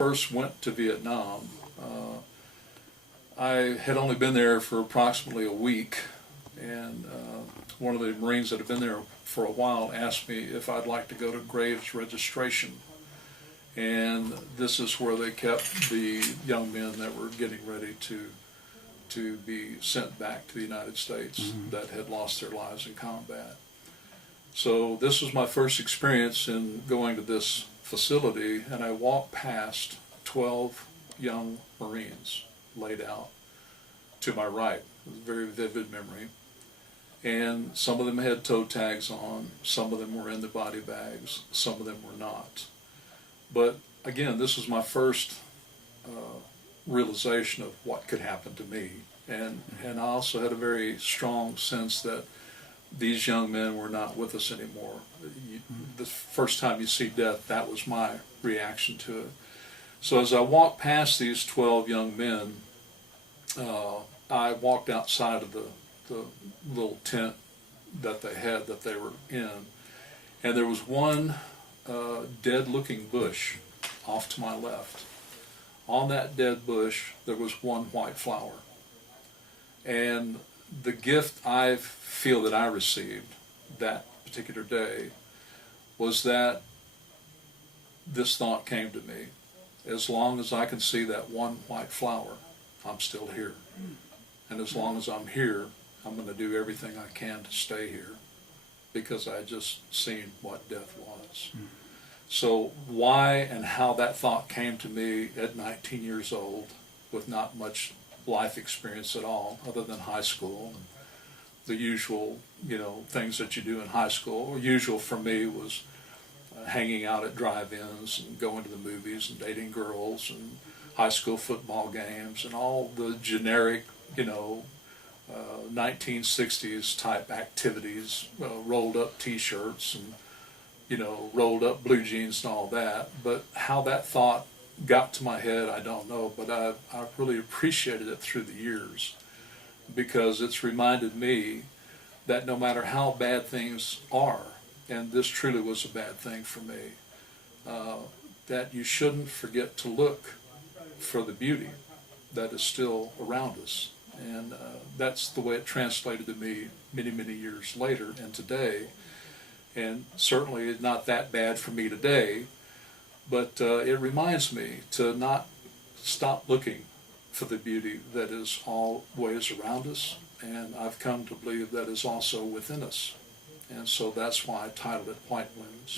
First went to Vietnam, I had only been there for approximately a week, and one of the Marines that had been there for a while asked me if I'd like to go to Graves registration. And this is where they kept the young men that were getting ready to be sent back to the United States that had lost their lives in combat. So this was my first experience in going to this facility, and I walked past 12 young Marines laid out to my right. It was a very vivid memory. And some of them had toe tags on, some of them were in the body bags, some of them were not. But again, this was my first realization of what could happen to me. And I also had a very strong sense that these young men were not with us anymore. The first time you see death, that was my reaction to it. So as I walked past these 12 young men, I walked outside of the little tent that they were in, and there was one dead-looking bush off to my left. On that dead bush, there was one white flower. And the gift I feel that I received that particular day was that this thought came to me: as long as I can see that one white flower, I'm still here. And as long as I'm here, I'm going to do everything I can to stay here, because I just seen what death was. So why and how that thought came to me at 19 years old, with not much life experience at all, other than high school and the usual, things that you do in high school. Usual for me was hanging out at drive-ins and going to the movies and dating girls and high school football games and all the generic, 1960s type activities, rolled up t-shirts and, rolled up blue jeans and all that. But how that thought got to my head, I don't know, but I've really appreciated it through the years, because it's reminded me that no matter how bad things are, and this truly was a bad thing for me, that you shouldn't forget to look for the beauty that is still around us. And that's the way it translated to me many, many years later and today. And certainly not that bad for me today, but it reminds me to not stop looking for the beauty that is always around us, and I've come to believe that is also within us. And so that's why I titled it White Blooms.